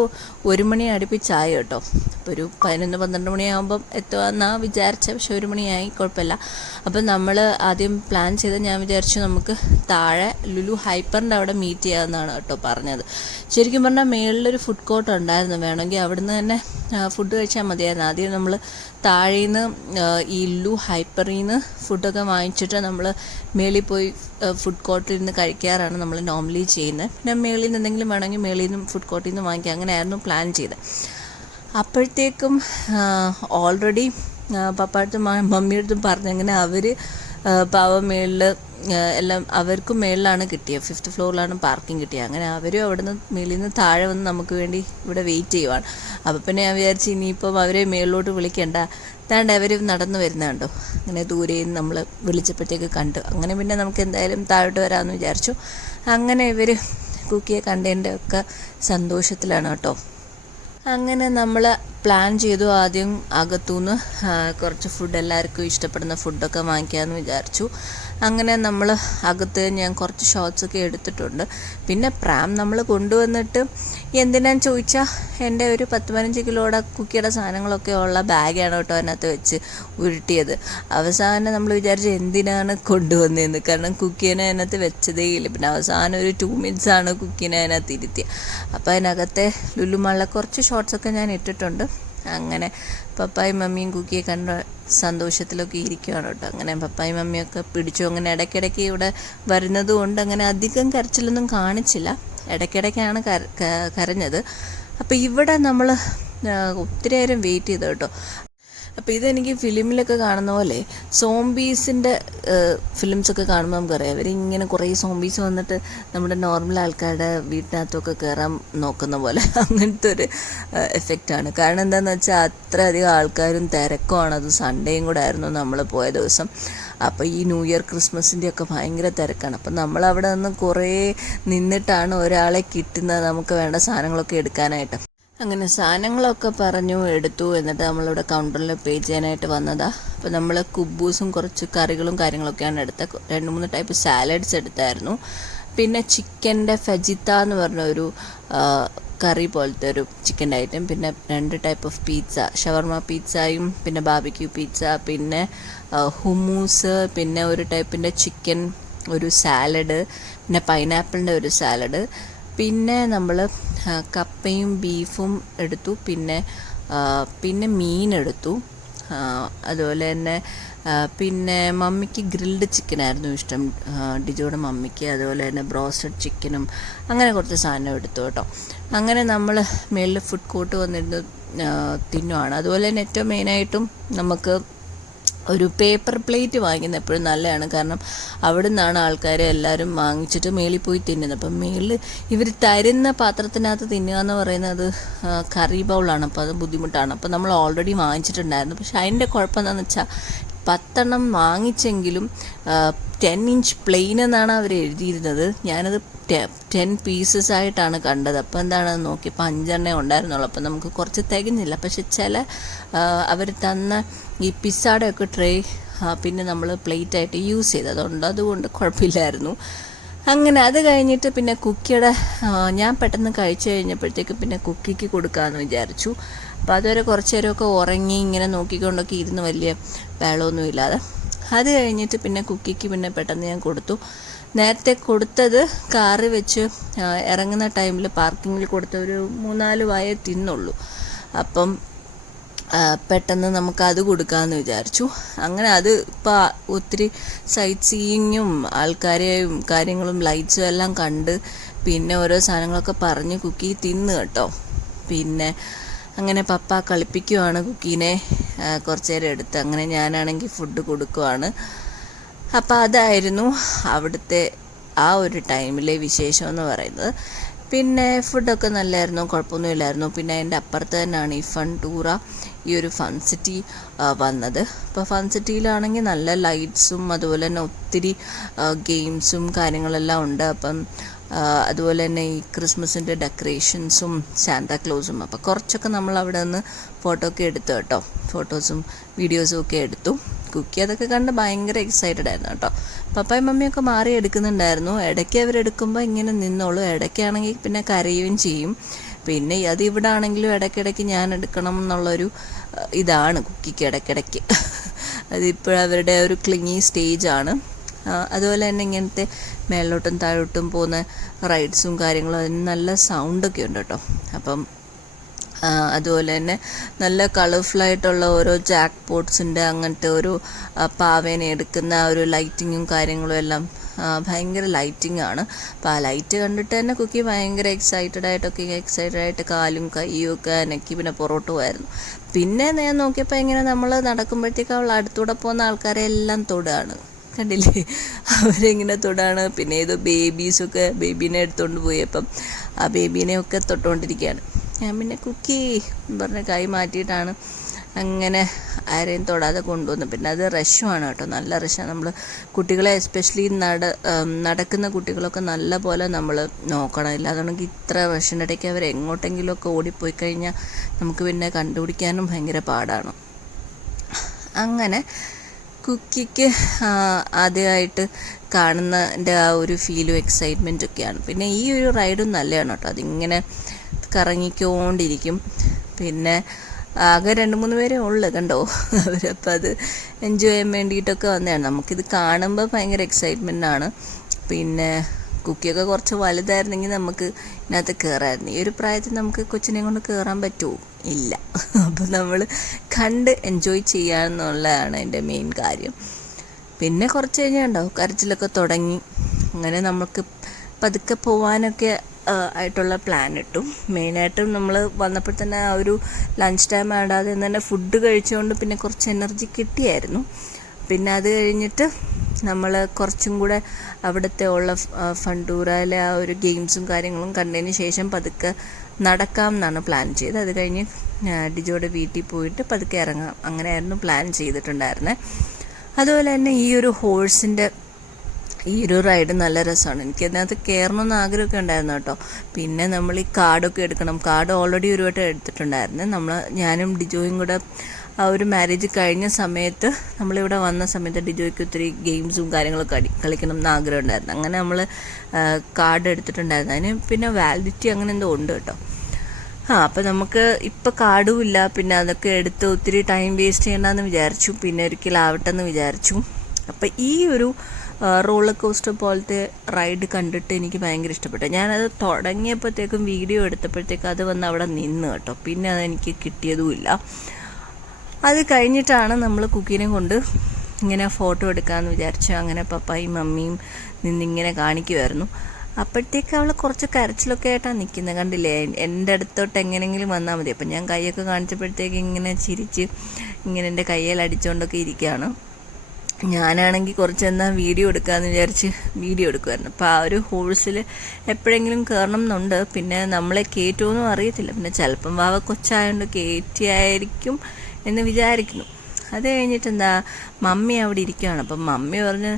1 മണി അടുപ്പിച്ചായി കേട്ടോ. അപ്പോൾ ഒരു 11-12 മണിയാകുമ്പം എത്തുമെന്നാണ് വിചാരിച്ചത്, പക്ഷെ 1 മണിയായി, കുഴപ്പമില്ല. അപ്പം നമ്മൾ ആദ്യം പ്ലാൻ ചെയ്ത് ഞാൻ വിചാരിച്ചു നമുക്ക് താഴെ ലുലു ഹൈപ്പറിൻ്റെ അവിടെ മീറ്റ് ചെയ്യാമെന്നാണ് കേട്ടോ പറഞ്ഞത്. ശരിക്കും പറഞ്ഞാൽ മേളിലൊരു ഫുഡ് കോർട്ട് ഉണ്ടായിരുന്നു, വേണമെങ്കിൽ അവിടുന്ന് തന്നെ ഫുഡ് കഴിച്ചാൽ മതിയായിരുന്നു. ആദ്യം നമ്മൾ താഴേന്ന് ഈ ലുലു ഹൈപ്പറിൽ നിന്ന് ഫുഡൊക്കെ വാങ്ങിച്ചിട്ട് നമ്മൾ മേളിൽ പോയി ഫുഡ് കോർട്ടിൽ നിന്ന് കഴിക്കാറാണ് നമ്മൾ നോർമലി ചെയ്യുന്നത്. പിന്നെ മേളിൽ നിന്ന് എന്തെങ്കിലും വേണമെങ്കിൽ മേളിൽ നിന്നും ഫുഡ് കോർട്ടിൽ നിന്ന് വാങ്ങിക്കാം, അങ്ങനെയായിരുന്നു പ്ലാൻ ചെയ്തത്. അപ്പോഴത്തേക്കും ഓൾറെഡി പപ്പാടുത്തും മമ്മിയടുത്തും പറഞ്ഞങ്ങനെ അവർ പാവം മേളിൽ എല്ലാം അവർക്കും മേളിലാണ് കിട്ടിയത്, 5th ഫ്ലോറിലാണ് പാർക്കിംഗ് കിട്ടിയത്. അങ്ങനെ അവരും അവിടെ നിന്ന് മേളിൽ നിന്ന് താഴെ വന്ന് നമുക്ക് വേണ്ടി ഇവിടെ വെയിറ്റ് ചെയ്യുവാണ്. അപ്പോൾ പിന്നെ ഞാൻ വിചാരിച്ചു ഇനിയിപ്പം അവരെ മേളിലോട്ട് വിളിക്കണ്ട, താണ്ട് അവർ നടന്നു വരുന്നുണ്ടോ, അങ്ങനെ ദൂരെ നിന്ന് നമ്മൾ വിളിച്ചപ്പോഴത്തേക്ക് കണ്ടു. അങ്ങനെ പിന്നെ നമുക്ക് എന്തായാലും താഴോട്ട് വരാമെന്ന് വിചാരിച്ചു. അങ്ങനെ ഇവർ കുക്കിയെ കണ്ടതിൻ്റെ ഒക്കെ സന്തോഷത്തിലാണ് കേട്ടോ. അങ്ങനെ നമ്മൾ പ്ലാൻ ചെയ്തു ആദ്യം അകത്തുനിന്ന് കുറച്ച് ഫുഡ് എല്ലാവർക്കും ഇഷ്ടപ്പെടുന്ന ഫുഡൊക്കെ വാങ്ങിക്കാമെന്ന് വിചാരിച്ചു. അങ്ങനെ നമ്മൾ അകത്ത് ഞാൻ കുറച്ച് ഷോട്ട്സൊക്കെ എടുത്തിട്ടുണ്ട്. പിന്നെ പ്രാം നമ്മൾ കൊണ്ടുവന്നിട്ട് എന്തിനാന്ന് ചോദിച്ചാൽ എൻ്റെ ഒരു 10-15 കിലോയുടെ കുക്കിയുടെ സാധനങ്ങളൊക്കെ ഉള്ള ബാഗാണ് കേട്ടോ അതിനകത്ത് വെച്ച് ഉരുട്ടിയത്. അവസാനം നമ്മൾ വിചാരിച്ചു എന്തിനാണ് കൊണ്ടുവന്നതെന്ന്, കാരണം കുക്കീനെ അതിനകത്ത് വെച്ചതേ ഇല്ല. പിന്നെ അവസാനം ഒരു 2 minutes കുക്കീനെ അതിനകത്ത് ഇരുത്തിയത്. അപ്പോൾ അതിനകത്തെ ലുലുമാളിലെ കുറച്ച് ഷോട്ട്സൊക്കെ ഞാൻ ഇട്ടിട്ടുണ്ട്. അങ്ങനെ പപ്പായും മമ്മിയും കുക്കിയെ കണ്ട സന്തോഷത്തിലൊക്കെ ഇരിക്കുകയാണ് കേട്ടോ. അങ്ങനെ പപ്പായും മമ്മിയൊക്കെ പിടിച്ചു. അങ്ങനെ ഇടയ്ക്കിടയ്ക്ക് ഇവിടെ വരുന്നത് കൊണ്ട് അങ്ങനെ അധികം കരച്ചിലൊന്നും കാണിച്ചില്ല, ഇടയ്ക്കിടയ്ക്കാണ് കരഞ്ഞത്. അപ്പോൾ ഇവിടെ നമ്മൾ ഒത്തിരി നേരം വെയിറ്റ് ചെയ്തു കേട്ടോ. അപ്പോൾ ഇതെനിക്ക് ഫിലിമിലൊക്കെ കാണുന്ന പോലെ സോംബീസിൻ്റെ ഫിലിംസൊക്കെ കാണുമ്പോൾ നമുക്കറിയാം അവരിങ്ങനെ കുറേ സോംബീസ് വന്നിട്ട് നമ്മുടെ നോർമൽ ആൾക്കാരുടെ വീട്ടിനകത്തൊക്കെ കയറാൻ നോക്കുന്ന പോലെ അങ്ങനത്തെ ഒരു എഫക്റ്റാണ്. കാരണം എന്താണെന്ന് വെച്ചാൽ അത്രയധികം ആൾക്കാരും തിരക്കുമാണ്. അത് സൺഡേയും കൂടെ ആയിരുന്നു നമ്മൾ പോയ ദിവസം. അപ്പോൾ ഈ ന്യൂ ഇയർ ക്രിസ്മസിൻ്റെ ഒക്കെ ഭയങ്കര തിരക്കാണ്. അപ്പം നമ്മളവിടെ നിന്ന് കുറേ നിന്നിട്ടാണ് ഒരാളെ കിട്ടുന്നത് നമുക്ക് വേണ്ട സാധനങ്ങളൊക്കെ എടുക്കാനായിട്ട്. അങ്ങനെ സാധനങ്ങളൊക്കെ പറഞ്ഞു എടുത്തു. എന്നിട്ട് നമ്മളിവിടെ കൗണ്ടറിൽ പേ ചെയ്യാനായിട്ട് വന്നതാണ്. അപ്പോൾ നമ്മൾ കുബൂസും കുറച്ച് കറികളും കാര്യങ്ങളൊക്കെയാണ് എടുത്തത്. 2-3 ടൈപ്പ് സാലഡ്സ് എടുത്തായിരുന്നു. പിന്നെ ചിക്കൻ്റെ ഫെജിത്ത എന്ന് പറഞ്ഞ ഒരു കറി പോലത്തെ ഒരു ചിക്കൻ്റെ ഐറ്റം, പിന്നെ 2 ടൈപ്പ് ഓഫ് പിസ്സ, ഷവർമ പിസ്സയും പിന്നെ ബാർബിക്യൂ പിസ്സ, പിന്നെ ഹുമൂസ്, പിന്നെ ഒരു ടൈപ്പിൻ്റെ ചിക്കൻ, ഒരു സാലഡ്, പിന്നെ പൈനാപ്പിളിൻ്റെ ഒരു സാലഡ്, പിന്നെ നമ്മൾ കപ്പയും ബീഫും എടുത്തു, പിന്നെ മീനെടുത്തു. അതുപോലെ തന്നെ പിന്നെ മമ്മിക്ക് ഗ്രിൽഡ് ചിക്കനായിരുന്നു ഇഷ്ടം, ഡിജോയുടെ മമ്മിക്ക്. അതുപോലെ തന്നെ ബ്രോസ്റ്റഡ് ചിക്കനും അങ്ങനെ കുറച്ച് സാധനം എടുത്തു കേട്ടോ. അങ്ങനെ നമ്മൾ മേളിൽ ഫുഡ് കോർട്ട് വന്നിരുന്ന് തിന്നുവാണ്. അതുപോലെ തന്നെ ഏറ്റവും മെയിനായിട്ടും നമുക്ക് ഒരു പേപ്പർ പ്ലേറ്റ് വാങ്ങിക്കുന്നത് എപ്പോഴും നല്ലതാണ്. കാരണം അവിടെ നിന്നാണ് ആൾക്കാർ എല്ലാവരും വാങ്ങിച്ചിട്ട് മേളിൽ പോയി തിന്നുന്നത്. അപ്പം മേളിൽ ഇവർ തരുന്ന പാത്രത്തിനകത്ത് തിന്നുക എന്ന് പറയുന്നത് കറി ബൗളാണ്, അപ്പോൾ അത് ബുദ്ധിമുട്ടാണ്. അപ്പോൾ നമ്മൾ ഓൾറെഡി വാങ്ങിച്ചിട്ടുണ്ടായിരുന്നു. പക്ഷെ അതിൻ്റെ കുഴപ്പം എന്താണെന്ന് വെച്ചാൽ 10 വാങ്ങിച്ചെങ്കിലും 10 ഇഞ്ച് പ്ലെയിൻ എന്നാണ് അവർ എഴുതിയിരുന്നത്. ഞാനത് 10 പീസസ് ആയിട്ടാണ് കണ്ടത്. അപ്പോൾ എന്താണെന്ന് നോക്കിയപ്പോൾ 5 ഉണ്ടായിരുന്നുള്ളൂ. അപ്പോൾ നമുക്ക് കുറച്ച് തികഞ്ഞില്ല. പക്ഷെ ചില അവർ തന്ന ഈ പിസ്സയുടെ ഒക്കെ ട്രേ പിന്നെ നമ്മൾ പ്ലേറ്റായിട്ട് യൂസ് ചെയ്തതുകൊണ്ട് അതുകൊണ്ട് കുഴപ്പമില്ലായിരുന്നു. അങ്ങനെ അത് കഴിഞ്ഞിട്ട് പിന്നെ കുക്കിയുടെ ഞാൻ പെട്ടെന്ന് കഴിച്ചു കഴിഞ്ഞപ്പോഴത്തേക്ക് പിന്നെ കുക്കിക്ക് കൊടുക്കാമെന്ന് വിചാരിച്ചു. അപ്പോൾ അതുവരെ കുറച്ച് നേരമൊക്കെ ഉറങ്ങി ഇങ്ങനെ നോക്കിക്കൊണ്ടൊക്കെ ഇരുന്ന് വലിയ ബഹളമൊന്നുമില്ലാതെ. അത് കഴിഞ്ഞിട്ട് പിന്നെ കുക്കിക്ക് പിന്നെ പെട്ടെന്ന് ഞാൻ കൊടുത്തു. നേരത്തെ കൊടുത്തത് കാറ് വെച്ച് ഇറങ്ങുന്ന ടൈമിൽ പാർക്കിങ്ങിൽ കൊടുത്ത ഒരു 3-4 വായേ തിന്നുള്ളൂ. അപ്പം പെട്ടെന്ന് നമുക്കത് കൊടുക്കാമെന്ന് വിചാരിച്ചു. അങ്ങനെ അത് ഇപ്പോൾ ഒത്തിരി സൈറ്റ് സീയിങ്ങും ആൾക്കാരെയും കാര്യങ്ങളും ലൈറ്റ്സും എല്ലാം കണ്ട് പിന്നെ ഓരോ സാധനങ്ങളൊക്കെ പറഞ്ഞ് കുക്കി തിന്ന് കേട്ടോ. പിന്നെ അങ്ങനെ പപ്പ കളിപ്പിക്കുവാണ് കുക്കീനെ കുറച്ച് നേരം എടുത്ത്. അങ്ങനെ ഞാനാണെങ്കിൽ ഫുഡ് കൊടുക്കുവാണ്. അപ്പോൾ അതായിരുന്നു അവിടുത്തെ ആ ഒരു ടൈമിലെ വിശേഷം എന്ന് പറയുന്നത്. പിന്നെ ഫുഡൊക്കെ നല്ലതായിരുന്നു, കുഴപ്പമൊന്നുമില്ലായിരുന്നു. പിന്നെ അതിൻ്റെ അപ്പുറത്ത് തന്നെയാണ് ഈ ഫൺടൂറ, ഈ ഒരു ഫൺ സിറ്റി വന്നത്. അപ്പോൾ ഫൺ സിറ്റിയിലാണെങ്കിൽ നല്ല ലൈറ്റ്സും അതുപോലെ തന്നെ ഒത്തിരി ഗെയിംസും കാര്യങ്ങളെല്ലാം ഉണ്ട്. അപ്പം അതുപോലെ തന്നെ ഈ ക്രിസ്മസിൻ്റെ ഡെക്കറേഷൻസും സാന്താക്ലോസും. അപ്പോൾ കുറച്ചൊക്കെ നമ്മൾ അവിടെ നിന്ന് ഫോട്ടോ ഒക്കെ എടുത്തു കേട്ടോ. ഫോട്ടോസും വീഡിയോസും ഒക്കെ എടുത്തു. കുക്കി അതൊക്കെ കണ്ട് ഭയങ്കര എക്സൈറ്റഡ് ആയിരുന്നു കേട്ടോ. പപ്പായും മമ്മിയൊക്കെ മാറി എടുക്കുന്നുണ്ടായിരുന്നു. ഇടയ്ക്ക് അവരെടുക്കുമ്പോൾ ഇങ്ങനെ നിന്നോളൂ, ഇടയ്ക്കാണെങ്കിൽ പിന്നെ കരയുകയും ചെയ്യും. പിന്നെ അത് ഇവിടെ ആണെങ്കിലും ഇടയ്ക്കിടയ്ക്ക് ഞാൻ എടുക്കണം എന്നുള്ളൊരു ഇതാണ് കുക്കിക്ക് ഇടയ്ക്കിടയ്ക്ക്. അതിപ്പോഴും അവരുടെ ഒരു ക്ലിങ്ങി സ്റ്റേജാണ്. അതുപോലെ തന്നെ ഇങ്ങനത്തെ മേലോട്ടും താഴോട്ടും പോകുന്ന റൈഡ്സും കാര്യങ്ങളും അതിന് നല്ല സൗണ്ടൊക്കെ ഉണ്ട് കേട്ടോ. അപ്പം അതുപോലെ തന്നെ നല്ല കളർഫുള്ളായിട്ടുള്ള ഓരോ ജാക്ക് പോട്ട്സിൻ്റെ അങ്ങനത്തെ ഒരു പാവേനെ എടുക്കുന്ന ഒരു ലൈറ്റിങ്ങും കാര്യങ്ങളും എല്ലാം ഭയങ്കര ലൈറ്റിംഗ് ആണ്. അപ്പോൾ ആ ലൈറ്റ് കണ്ടിട്ട് തന്നെ കുക്കി ഭയങ്കര എക്സൈറ്റഡ് ആയിട്ട് കാലും കൈയും ഒക്കെ അനക്കി പിന്നെ പുറകോട്ട് പോയായിരുന്നു. പിന്നെ ഞാൻ നോക്കിയപ്പോൾ ഇങ്ങനെ നമ്മൾ നടക്കുമ്പോഴത്തേക്ക് അവൾ അടുത്തൂടെ പോകുന്ന ആൾക്കാരെ എല്ലാം തൊടുകയാണ്, കണ്ടില്ലേ? അവരിങ്ങനെ തൊടാണ്. പിന്നെ ഏതോ ബേബീസൊക്കെ ബേബീനെ എടുത്തുകൊണ്ട് പോയി. അപ്പം ആ ബേബീനെയൊക്കെ തൊട്ടുകൊണ്ടിരിക്കുകയാണ്. ഞാൻ പിന്നെ കുക്കി പറഞ്ഞ് കൈ മാറ്റിയിട്ടാണ് അങ്ങനെ ആരെയും തൊടാതെ കൊണ്ടുവന്നു. പിന്നെ അത് റഷുമാണ് കേട്ടോ, നല്ല റഷാണ്. നമ്മൾ കുട്ടികളെ എസ്പെഷ്യലി നടക്കുന്ന കുട്ടികളൊക്കെ നല്ല പോലെ നമ്മൾ നോക്കണം. ഇല്ലാതാണെങ്കിൽ ഇത്ര റഷിൻ്റെ ഇടയ്ക്ക് അവർ എങ്ങോട്ടെങ്കിലുമൊക്കെ ഓടിപ്പോയി കഴിഞ്ഞാൽ നമുക്ക് പിന്നെ കണ്ടുപിടിക്കാനും ഭയങ്കര പാടാണ്. അങ്ങനെ കുക്കിക്ക് ആദ്യമായിട്ട് കാണുന്നതിൻ്റെ ആ ഒരു ഫീലും എക്സൈറ്റ്മെൻറ്റൊക്കെയാണ്. പിന്നെ ഈ ഒരു റൈഡും നല്ലതാണ് കേട്ടോ. അതിങ്ങനെ കറങ്ങിക്കൊണ്ടിരിക്കും. പിന്നെ ആകെ 2-3 പേരേ ഉള്ളു കണ്ടോ. അവരപ്പോൾ അത് എൻജോയ് ചെയ്യാൻ വേണ്ടിയിട്ടൊക്കെ വന്നതാണ്. നമുക്കിത് കാണുമ്പോൾ ഭയങ്കര എക്സൈറ്റ്മെൻറ്റാണ്. പിന്നെ കുക്കിയൊക്കെ കുറച്ച് വലുതായിരുന്നെങ്കിൽ നമുക്ക് ഇതിനകത്ത് കയറായിരുന്നു. ഈ ഒരു പ്രായത്തിൽ നമുക്ക് കൊച്ചിനെ കൊണ്ട് കയറാൻ പറ്റുമോ? ഇല്ല. അപ്പോൾ നമ്മൾ കണ്ട് എൻജോയ് ചെയ്യാമെന്നുള്ളതാണ് എൻ്റെ മെയിൻ കാര്യം. പിന്നെ കുറച്ച് കഴിഞ്ഞാൽ ഉണ്ടാവും കരച്ചിലൊക്കെ തുടങ്ങി. അങ്ങനെ നമുക്ക് പതുക്കെ പോകാനൊക്കെ ആയിട്ടുള്ള പ്ലാൻ ഇട്ടു. മെയിനായിട്ടും നമ്മൾ വന്നപ്പോൾ തന്നെ ആ ഒരു ലഞ്ച് ടൈം ആടാതെ തന്നെ ഫുഡ് കഴിച്ചുകൊണ്ട് പിന്നെ കുറച്ച് എനർജി കിട്ടിയായിരുന്നു. പിന്നെ അത് കഴിഞ്ഞിട്ട് നമ്മൾ കുറച്ചും കൂടെ അവിടുത്തെ ഉള്ള ഫണ്ടൂറയിലെ ആ ഒരു ഗെയിംസും കാര്യങ്ങളും കണ്ടതിന് ശേഷം പതുക്കെ നടക്കാം എന്നാണ് പ്ലാൻ ചെയ്തത്. അത് കഴിഞ്ഞ് ഡിജോയുടെ വീട്ടിൽ പോയിട്ട് പതുക്കെ ഇറങ്ങാം, അങ്ങനെയായിരുന്നു പ്ലാൻ ചെയ്തിട്ടുണ്ടായിരുന്നത്. അതുപോലെ തന്നെ ഈ ഒരു ഹോഴ്സിൻ്റെ ഈ ഒരു റൈഡ് നല്ല രസമാണ്. എനിക്കതിനകത്ത് കയറണമെന്ന് ആഗ്രഹമൊക്കെ ഉണ്ടായിരുന്നു കേട്ടോ. പിന്നെ നമ്മൾ ഈ കാർഡൊക്കെ എടുക്കണം. കാർഡ് ഓൾറെഡി ഒരു വട്ടം എടുത്തിട്ടുണ്ടായിരുന്നു. ഞാനും ഡിജോയും കൂടെ ആ ഒരു മാരേജ് കഴിഞ്ഞ സമയത്ത് നമ്മളിവിടെ വന്ന സമയത്ത് ഡിജോയ്ക്ക് ഒത്തിരി ഗെയിംസും കാര്യങ്ങളൊക്കെ കളിക്കണം എന്ന് ആഗ്രഹം ഉണ്ടായിരുന്നു. അങ്ങനെ നമ്മൾ കാർഡ് എടുത്തിട്ടുണ്ടായിരുന്നു. അതിന് പിന്നെ വാലിഡിറ്റി അങ്ങനെ എന്തോ ഉണ്ട് കേട്ടോ. അപ്പോൾ നമുക്ക് ഇപ്പോൾ കാർഡും ഇല്ല. പിന്നെ അതൊക്കെ എടുത്ത് ഒത്തിരി ടൈം വേസ്റ്റ് ചെയ്യണ്ടെന്ന് വിചാരിച്ചു. പിന്നെ ഒരിക്കലാവട്ടെ എന്ന് വിചാരിച്ചു. അപ്പോൾ ഈ ഒരു റോളർ കോസ്റ്റർ പോലത്തെ റൈഡ് കണ്ടിട്ട് എനിക്ക് ഭയങ്കര ഇഷ്ടപ്പെട്ടു. ഞാനത് തുടങ്ങിയപ്പോഴത്തേക്കും വീഡിയോ എടുത്തപ്പോഴത്തേക്കും അത് വന്ന് അവിടെ നിന്ന് കേട്ടോ. പിന്നെ അതെനിക്ക് കിട്ടിയതുമില്ല. അത് കഴിഞ്ഞിട്ടാണ് നമ്മൾ കുക്കീനെ കൊണ്ട് ഇങ്ങനെ ഫോട്ടോ എടുക്കാമെന്ന് വിചാരിച്ചു. അങ്ങനെ പപ്പായും മമ്മിയും നിന്നിങ്ങനെ കാണിക്കുമായിരുന്നു. അപ്പോഴത്തേക്ക് അവൾ കുറച്ച് കരച്ചിലൊക്കെ ആയിട്ടാണ് നിൽക്കുന്നത്, കണ്ടില്ലേ? എൻ്റെ അടുത്തോട്ട് എങ്ങനെയെങ്കിലും വന്നാൽ മതി. അപ്പം ഞാൻ കൈയൊക്കെ കാണിച്ചപ്പോഴത്തേക്ക് ഇങ്ങനെ ചിരിച്ച് ഇങ്ങനെ എൻ്റെ കയ്യിൽ അടിച്ചുകൊണ്ടൊക്കെ ഇരിക്കുകയാണ്. ഞാനാണെങ്കിൽ കുറച്ച് എന്നാൽ വീഡിയോ എടുക്കാമെന്ന് വിചാരിച്ച് വീഡിയോ എടുക്കുമായിരുന്നു. അപ്പോൾ ആ ഒരു ഹോഴ്സിൽ എപ്പോഴെങ്കിലും കയറണം എന്നുണ്ട്. പിന്നെ നമ്മളെ കയറ്റുമോന്നും അറിയത്തില്ല. പിന്നെ ചിലപ്പം വാവ കൊച്ചായതുകൊണ്ട് കയറ്റിയായിരിക്കും എന്ന് വിചാരിക്കുന്നു. അത് കഴിഞ്ഞിട്ട് എന്താ, മമ്മി അവിടെ ഇരിക്കുകയാണ്. അപ്പം മമ്മി പറഞ്ഞ്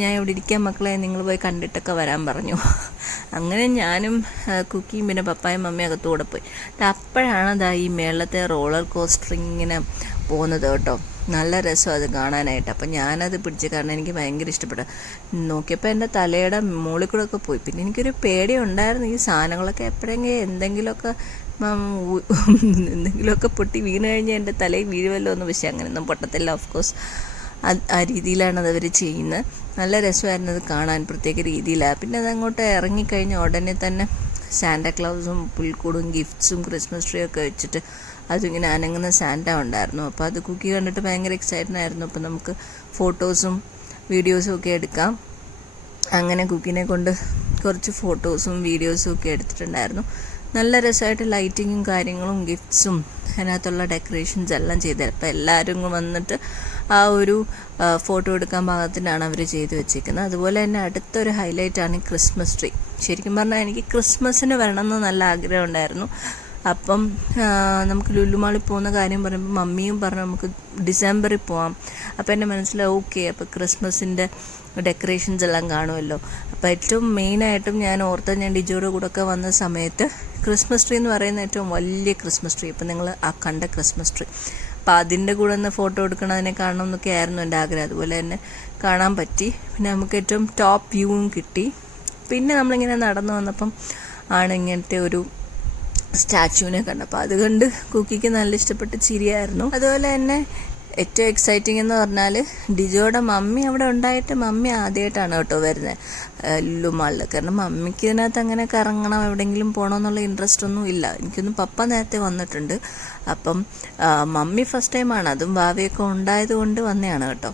ഞാൻ ഇവിടെ ഇരിക്കാൻ മക്കളെ, നിങ്ങൾ പോയി കണ്ടിട്ടൊക്കെ വരാൻ പറഞ്ഞു. അങ്ങനെ ഞാനും കുക്കിയും പിന്നെ പപ്പായും മമ്മിയും അകത്തൂടെ പോയി. അപ്പോഴാണ് അതാ ഈ മേളത്തെ റോളർ കോസ്റ്റർ ഇങ്ങനെ പോകുന്നത് കേട്ടോ. നല്ല രസം അത് കാണാനായിട്ട്. അപ്പം ഞാനത് പിടിച്ച്, കാരണം എനിക്ക് ഭയങ്കര ഇഷ്ടപ്പെട്ടു. നോക്കിയപ്പോൾ എൻ്റെ തലയുടെ മുകളിൽ കൂടെ ഒക്കെ പോയി. പിന്നെ എനിക്കൊരു പേടി ഉണ്ടായിരുന്നു, ഈ സാധനങ്ങളൊക്കെ എപ്പോഴെങ്കിലും എന്തെങ്കിലുമൊക്കെ പൊട്ടി വീണ് കഴിഞ്ഞാൽ എൻ്റെ തലയിൽ വീഴുമല്ലോ എന്ന്. പക്ഷേ അങ്ങനെയൊന്നും പൊട്ടത്തില്ല, ഓഫ് കോഴ്സ്. ആ രീതിയിലാണ് അതവർ ചെയ്യുന്നത്. നല്ല രസമായിരുന്നു അത് കാണാൻ, പ്രത്യേക രീതിയിലാണ്. പിന്നെ അതങ്ങോട്ട് ഇറങ്ങിക്കഴിഞ്ഞ ഉടനെ തന്നെ സാന്റാക്ലൗസും പുൽക്കൂടും ഗിഫ്റ്റ്സും ക്രിസ്മസ് ട്രീ ഒക്കെ വെച്ചിട്ട് അതിങ്ങനെ അനങ്ങുന്ന സാന്റ ഉണ്ടായിരുന്നു. അപ്പോൾ അത് കുക്കി കണ്ടിട്ട് ഭയങ്കര എക്സൈറ്റഡ് ആയിരുന്നു. അപ്പോൾ നമുക്ക് ഫോട്ടോസും വീഡിയോസും ഒക്കെ എടുക്കാം. അങ്ങനെ കുക്കിനെ കൊണ്ട് കുറച്ച് ഫോട്ടോസും വീഡിയോസും ഒക്കെ എടുത്തിട്ടുണ്ടായിരുന്നു. നല്ല രസമായിട്ട് ലൈറ്റിങ്ങും കാര്യങ്ങളും ഗിഫ്റ്റ്സും അതിനകത്തുള്ള ഡെക്കറേഷൻസ് എല്ലാം ചെയ്തത്. അപ്പോൾ എല്ലാവരും വന്നിട്ട് ആ ഒരു ഫോട്ടോ എടുക്കാൻ പാകത്തിനാണ് അവർ ചെയ്ത് വെച്ചിരിക്കുന്നത്. അതുപോലെ തന്നെ അടുത്തൊരു ഹൈലൈറ്റാണ് ക്രിസ്മസ് ട്രീ. ശരിക്കും പറഞ്ഞാൽ എനിക്ക് ക്രിസ്മസിന് വരണമെന്ന് നല്ല ആഗ്രഹം ഉണ്ടായിരുന്നു. അപ്പം നമുക്ക് ലുലുമാളിൽ പോകുന്ന കാര്യം പറയുമ്പോൾ മമ്മിയും പറഞ്ഞു നമുക്ക് ഡിസംബറിൽ പോവാം. അപ്പോൾ എൻ്റെ മനസ്സിൽ ഓക്കെ, അപ്പോൾ ക്രിസ്മസിൻ്റെ ഡെക്കറേഷൻസ് എല്ലാം കാണുമല്ലോ. അപ്പോൾ ഏറ്റവും മെയിനായിട്ടും ഞാൻ ഓർത്തത്, ഞാൻ ഡിജോയുടെ കൂടെ ഒക്കെ വന്ന സമയത്ത് ക്രിസ്മസ് ട്രീ എന്ന് പറയുന്ന ഏറ്റവും വലിയ ക്രിസ്മസ് ട്രീ, ഇപ്പം നിങ്ങൾ ആ കണ്ട ക്രിസ്മസ് ട്രീ, അപ്പോൾ അതിൻ്റെ കൂടെ ഒന്ന് ഫോട്ടോ എടുക്കണം, അതിനെ കാണണം എന്നൊക്കെ ആയിരുന്നു എൻ്റെ ആഗ്രഹം. അതുപോലെ തന്നെ കാണാൻ പറ്റി. പിന്നെ നമുക്ക് ഏറ്റവും ടോപ്പ് വ്യൂവും കിട്ടി. പിന്നെ നമ്മളിങ്ങനെ നടന്നു വന്നപ്പം ആണ് ഇങ്ങനത്തെ ഒരു സ്റ്റാച്യൂവിനെ കണ്ടപ്പോൾ അത് കണ്ട് കുക്കിക്ക് നല്ല ഇഷ്ടപ്പെട്ട് ചിരിയായിരുന്നു. അതുപോലെ തന്നെ ഏറ്റവും എക്സൈറ്റിംഗ് എന്ന് പറഞ്ഞാൽ ഡിജോയുടെ മമ്മി അവിടെ ഉണ്ടായിട്ട് മമ്മി ആദ്യമായിട്ടാണ് കേട്ടോ വരുന്നത് ലുലുമാളിൽ. കാരണം മമ്മിക്ക് ഇതിനകത്ത് അങ്ങനെ കറങ്ങണം, എവിടെയെങ്കിലും പോകണമെന്നുള്ള ഇൻട്രസ്റ്റ് ഒന്നും ഇല്ല. എനിക്കൊന്നും പപ്പ നേരത്തെ വന്നിട്ടുണ്ട്. അപ്പം മമ്മി ഫസ്റ്റ് ടൈമാണ്, അതും ഭാവിയൊക്കെ ഉണ്ടായത് കൊണ്ട് വന്നതാണ് കേട്ടോ.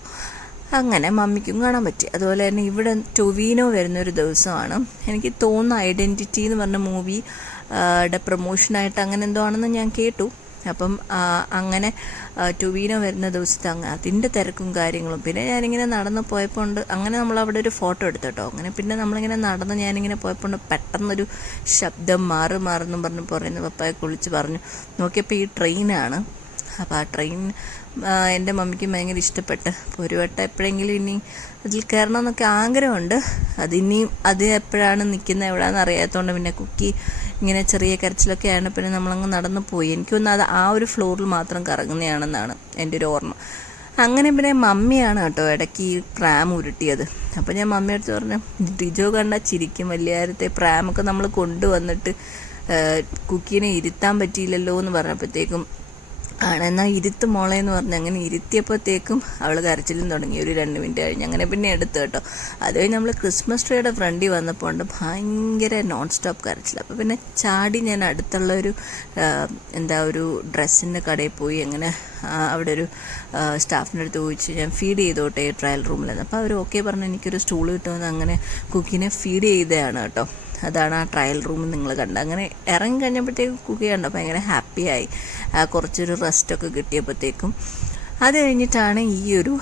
അങ്ങനെ മമ്മിക്കും കാണാൻ പറ്റി. അതുപോലെ തന്നെ ഇവിടെ ടൊവീനോ വരുന്നൊരു ദിവസമാണ്. എനിക്ക് തോന്നുന്നു ഐഡൻറ്റിറ്റി എന്ന് പറഞ്ഞ മൂവിയുടെ പ്രൊമോഷനായിട്ട് അങ്ങനെ എന്തോ ആണെന്ന് ഞാൻ കേട്ടു. അപ്പം അങ്ങനെ ടൊവീനോ വരുന്ന ദിവസത്തെ അതിൻ്റെ തിരക്കും കാര്യങ്ങളും. പിന്നെ ഞാനിങ്ങനെ നടന്ന് പോയപ്പോൾ അങ്ങനെ നമ്മളവിടെ ഒരു ഫോട്ടോ എടുത്തു കേട്ടോ. അങ്ങനെ പിന്നെ നമ്മളിങ്ങനെ നടന്ന് ഞാനിങ്ങനെ പോയപ്പോൾ പെട്ടെന്നൊരു ശബ്ദം മാറുമെന്നും പറഞ്ഞ് പറയുന്നത് പപ്പായെ കുളിച്ച് പറഞ്ഞു. നോക്കിയപ്പോൾ ഈ ട്രെയിനാണ്. അപ്പോൾ ആ ട്രെയിൻ എൻ്റെ മമ്മിക്ക് ഭയങ്കര ഇഷ്ടപ്പെട്ട്. അപ്പോൾ ഒരു വട്ടം എപ്പോഴെങ്കിലും ഇനി അതിൽ കയറണം എന്നൊക്കെ ആഗ്രഹമുണ്ട്. അതിനിയും അത് എപ്പോഴാണ് നിൽക്കുന്നത് എവിടെയാണെന്ന് അറിയാത്തതുകൊണ്ട് പിന്നെ കുക്കി ഇങ്ങനെ ചെറിയ കരച്ചിലൊക്കെയാണ്. പിന്നെ നമ്മളങ്ങ് നടന്നു പോയി. എനിക്കൊന്നും അത് ആ ഒരു ഫ്ലോറിൽ മാത്രം കറങ്ങുന്നതാണെന്നാണ് എൻ്റെ ഒരു ഓർമ്മ. അങ്ങനെ പിന്നെ മമ്മിയാണ് കേട്ടോ ഇടയ്ക്ക് ഈ പ്രാം ഉരുട്ടിയത്. അപ്പോൾ ഞാൻ മമ്മിയടുത്ത് പറഞ്ഞു, ഡിജോ കണ്ടാൽ ചിരിക്കും, വലിയ നേരത്തെ പ്രാമൊക്കെ നമ്മൾ കൊണ്ടുവന്നിട്ട് കുക്കീനെ ഇരുത്താൻ പറ്റിയില്ലല്ലോ എന്ന് പറഞ്ഞപ്പോഴത്തേക്കും എന്നാൽ ഇരുത്ത് മോളെ എന്ന് പറഞ്ഞ് അങ്ങനെ ഇരുത്തിയപ്പോഴത്തേക്കും അവൾ കരച്ചിലും തുടങ്ങി. ഒരു 2 മിനിറ്റ് കഴിഞ്ഞ് അങ്ങനെ പിന്നെ എടുത്തു കേട്ടോ. അത് കഴിഞ്ഞ് നമ്മൾ ക്രിസ്മസ് ട്രീയുടെ ഫ്രണ്ടിൽ വന്നപ്പോൾ ഉണ്ട് ഭയങ്കര നോൺ സ്റ്റോപ്പ് കരച്ചിൽ. അപ്പോൾ പിന്നെ ചാടി ഞാൻ അടുത്തുള്ള ഒരു ഒരു ഡ്രസ്സിൻ്റെ കടയിൽ പോയി. അങ്ങനെ അവിടെ ഒരു സ്റ്റാഫിൻ്റെ അടുത്ത് ചോദിച്ചു ഞാൻ ഫീഡ് ചെയ്തോട്ടെ ട്രയൽ റൂമിലെന്ന്. അപ്പോൾ അവർ ഓക്കെ പറഞ്ഞു, എനിക്കൊരു സ്റ്റൂൾ കിട്ടുമെന്ന്. അങ്ങനെ കുക്കിനെ ഫീഡ് ചെയ്തതാണ് കേട്ടോ. അതാണ് ആ ട്രയൽ റൂം നിങ്ങൾ കണ്ടത്. അങ്ങനെ ഇറങ്ങി കഴിഞ്ഞപ്പോഴത്തേക്കും കുക്കി കണ്ടോ ഭയങ്കര ഹാപ്പിയായി. കുറച്ചൊരു റെസ്റ്റൊക്കെ കിട്ടിയപ്പോഴത്തേക്കും. അത് കഴിഞ്ഞിട്ടാണ് ഈ ഒരു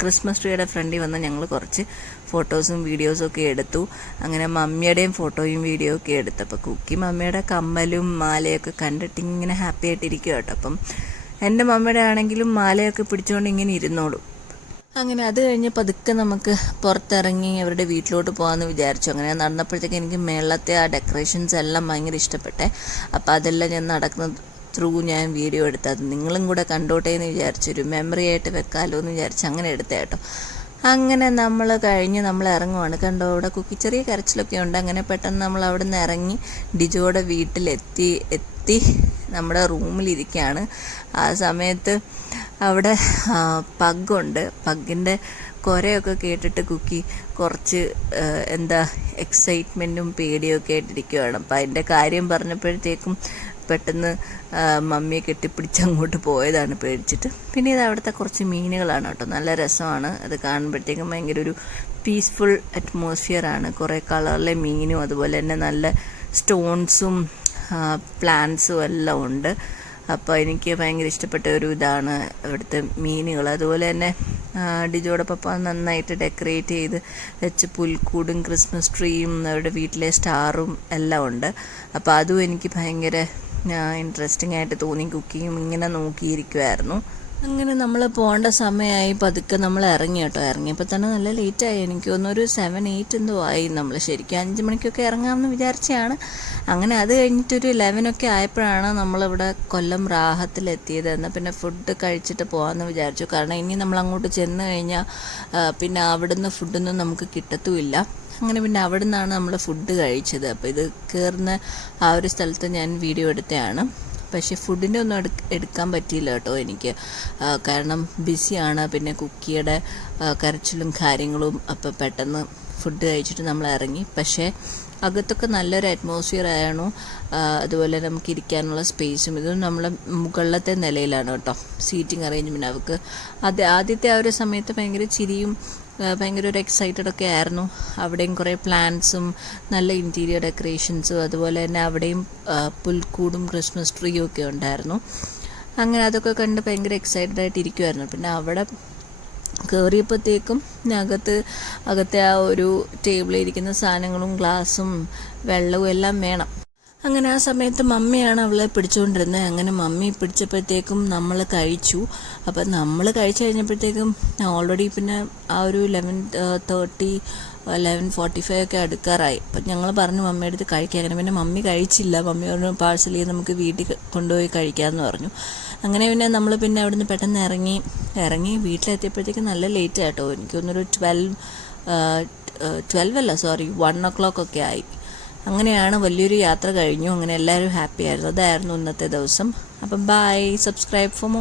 ക്രിസ്മസ് ട്രീയുടെ ഫ്രണ്ടിൽ വന്ന് ഞങ്ങൾ കുറച്ച് ഫോട്ടോസും വീഡിയോസും ഒക്കെ എടുത്തു. അങ്ങനെ മമ്മിയുടെയും ഫോട്ടോയും വീഡിയോ ഒക്കെ എടുത്തു. അപ്പോൾ കുക്കി മമ്മിയുടെ കമ്മലും മാലയൊക്കെ കണ്ടിട്ട് ഇങ്ങനെ ഹാപ്പി ആയിട്ടിരിക്കുക കേട്ടോ. അപ്പം എൻ്റെ മമ്മിയുടെ ആണെങ്കിലും മാലയൊക്കെ പിടിച്ചുകൊണ്ട് ഇങ്ങനെ ഇരുന്നോളൂ. അങ്ങനെ അത് കഴിഞ്ഞ് പതുക്കെ നമുക്ക് പുറത്തിറങ്ങി അവരുടെ വീട്ടിലോട്ട് പോകാമെന്ന് വിചാരിച്ചു. അങ്ങനെ നടന്നപ്പോഴത്തേക്ക് എനിക്ക് മേളത്തെ ആ ഡെക്കറേഷൻസ് എല്ലാം ഭയങ്കര ഇഷ്ടപ്പെട്ടെ. അപ്പോൾ അതെല്ലാം ഞാൻ നടക്കുന്നത് ഞാൻ വീഡിയോ എടുത്തത് നിങ്ങളും കൂടെ കണ്ടോട്ടെ എന്ന് വിചാരിച്ചൊരു മെമ്മറി ആയിട്ട് വെക്കാമല്ലോ എന്ന് വിചാരിച്ച് അങ്ങനെ എടുത്തേ കേട്ടോ. അങ്ങനെ നമ്മൾ ഇറങ്ങുവാണ്. കണ്ടോ അവിടെ കുക്കി ചെറിയ കരച്ചിലൊക്കെ ഉണ്ട്. അങ്ങനെ പെട്ടെന്ന് നമ്മൾ അവിടെ നിന്ന് ഇറങ്ങി ഡിജോയുടെ വീട്ടിലെത്തി നമ്മുടെ റൂമിലിരിക്കുകയാണ്. ആ സമയത്ത് അവിടെ പഗ്ഗുണ്ട്. പഗ്ഗിൻ്റെ കുരയൊക്കെ കേട്ടിട്ട് കുക്കി കുറച്ച് എന്താ എക്സൈറ്റ്മെൻറ്റും പേടിയൊക്കെ ആയിട്ടിരിക്കുകയാണ്. അപ്പം അതിൻ്റെ കാര്യം പറഞ്ഞപ്പോഴത്തേക്കും പെട്ടെന്ന് മമ്മിയെ കെട്ടിപ്പിടിച്ച് അങ്ങോട്ട് പോയതാണ് പേടിച്ചിട്ട്. പിന്നെ ഇത് അവിടുത്തെ കുറച്ച് മീനുകളാണ് കേട്ടോ. നല്ല രസമാണ് അത് കാണുമ്പോഴത്തേക്കും. ഭയങ്കര ഒരു പീസ്ഫുൾ അറ്റ്മോസ്ഫിയറാണ്. കുറേ കളറിലെ മീനും അതുപോലെ തന്നെ നല്ല സ്റ്റോൺസും പ്ലാന്റ്സും എല്ലാം ഉണ്ട്. അപ്പോൾ എനിക്ക് ഭയങ്കര ഇഷ്ടപ്പെട്ട ഒരു ഇതാണ് ഇവിടുത്തെ മീനുകൾ. അതുപോലെ തന്നെ ഡിജോയുടെ പപ്പ നന്നായിട്ട് ഡെക്കറേറ്റ് ചെയ്ത് വെച്ച് പുൽക്കൂടും ക്രിസ്മസ് ട്രീയും അവരുടെ വീട്ടിലെ സ്റ്റാറും എല്ലാം ഉണ്ട്. അപ്പോൾ അതും എനിക്ക് ഭയങ്കര ഇൻട്രസ്റ്റിംഗ് ആയിട്ട് തോന്നി. കുക്കിങ്ങും ഇങ്ങനെ നോക്കിയിരിക്കുമായിരുന്നു. അങ്ങനെ നമ്മൾ പോകേണ്ട സമയമായി. പതുക്കെ നമ്മൾ ഇറങ്ങി കേട്ടോ. ഇറങ്ങിയപ്പോൾ തന്നെ നല്ല ലേറ്റായി. എനിക്ക് തോന്നുന്നു ഒരു 7-8 എന്തോ ആയി. നമ്മൾ ശരിക്കും 5 മണിക്കൊക്കെ ഇറങ്ങാമെന്ന് വിചാരിച്ചാണ്. അങ്ങനെ അത് കഴിഞ്ഞിട്ടൊരു 11 ആയപ്പോഴാണ് നമ്മളിവിടെ കൊല്ലം റാഹത്തിലെത്തിയത്. എന്നാൽ പിന്നെ ഫുഡ് കഴിച്ചിട്ട് പോകാമെന്ന് വിചാരിച്ചു. കാരണം ഇനി നമ്മൾ അങ്ങോട്ട് ചെന്ന് കഴിഞ്ഞാൽ പിന്നെ അവിടുന്ന് ഫുഡൊന്നും നമുക്ക് കിട്ടത്തുമില്ല. അങ്ങനെ പിന്നെ അവിടെ നിന്നാണ് നമ്മൾ ഫുഡ് കഴിച്ചത്. അപ്പോൾ ഇത് കയറുന്ന ആ ഒരു സ്ഥലത്ത് ഞാൻ വീഡിയോ എടുത്തതാണ്. പക്ഷേ ഫുഡിൻ്റെ ഒന്നും എടുക്കാൻ പറ്റിയില്ല കേട്ടോ എനിക്ക്. കാരണം ബിസിയാണ്. പിന്നെ കുക്കിയുടെ കരച്ചിലും കാര്യങ്ങളും. അപ്പോൾ പെട്ടെന്ന് ഫുഡ് കഴിച്ചിട്ട് നമ്മൾ ഇറങ്ങി. പക്ഷേ അകത്തൊക്കെ നല്ലൊരു അറ്റ്മോസ്ഫിയർ ആയിരുന്നു. അതുപോലെ നമുക്ക് ഇരിക്കാനുള്ള സ്പേസും. ഇതും നമ്മളെ മുകളിലത്തെ നിലയിലാണ് കേട്ടോ സീറ്റിംഗ് അറേഞ്ച്മെൻറ്റ്. അവർക്ക് ആദ്യത്തെ ആ ഒരു സമയത്ത് ഭയങ്കര ചിരിയും ഭയങ്കര ഒരു എക്സൈറ്റഡ് ഒക്കെ ആയിരുന്നു. അവിടെയും കുറേ പ്ലാന്റ്സും നല്ല ഇൻറ്റീരിയർ ഡെക്കറേഷൻസും അതുപോലെ തന്നെ അവിടെയും പുൽക്കൂടും ക്രിസ്മസ് ട്രീയും ഒക്കെ ഉണ്ടായിരുന്നു. അങ്ങനെ അതൊക്കെ കണ്ട് ഭയങ്കര എക്സൈറ്റഡ് ആയിട്ട് ഇരിക്കുമായിരുന്നു. പിന്നെ അവിടെ കയറിയപ്പോഴത്തേക്കും അകത്തെ ആ ഒരു ടേബിളിൽ ഇരിക്കുന്ന സാധനങ്ങളും ഗ്ലാസും വെള്ളവും എല്ലാം വേണം. അങ്ങനെ ആ സമയത്ത് മമ്മിയാണ് അവളെ പിടിച്ചുകൊണ്ടിരുന്നത്. അങ്ങനെ മമ്മി പിടിച്ചപ്പോഴത്തേക്കും നമ്മൾ കഴിച്ചു. അപ്പം നമ്മൾ കഴിച്ചു കഴിഞ്ഞപ്പോഴത്തേക്കും ഓൾറെഡി പിന്നെ ആ ഒരു 11:30 11:45 ഒക്കെ അടുക്കാറായി. അപ്പം ഞങ്ങൾ പറഞ്ഞു മമ്മിയുടെ അടുത്ത് കഴിക്കാൻ. അങ്ങനെ പിന്നെ മമ്മി കഴിച്ചില്ല. മമ്മി പറഞ്ഞു പാഴ്സൽ ചെയ്ത് നമുക്ക് വീട്ടിൽ കൊണ്ടുപോയി കഴിക്കാമെന്ന് പറഞ്ഞു. അങ്ങനെ പിന്നെ നമ്മൾ പിന്നെ അവിടെ നിന്ന് പെട്ടെന്ന് ഇറങ്ങി വീട്ടിലെത്തിയപ്പോഴത്തേക്കും നല്ല ലേറ്റ് ആയിട്ടോ. എനിക്കൊന്നൊരു 1 o'clock ഒക്കെ ആയി. അങ്ങനെയാണ് വലിയൊരു യാത്ര കഴിഞ്ഞു. അങ്ങനെ എല്ലാവരും ഹാപ്പി ആയിരുന്നു. അതായിരുന്നു ഇന്നത്തെ ദിവസം. അപ്പം ബൈ. Subscribe for more.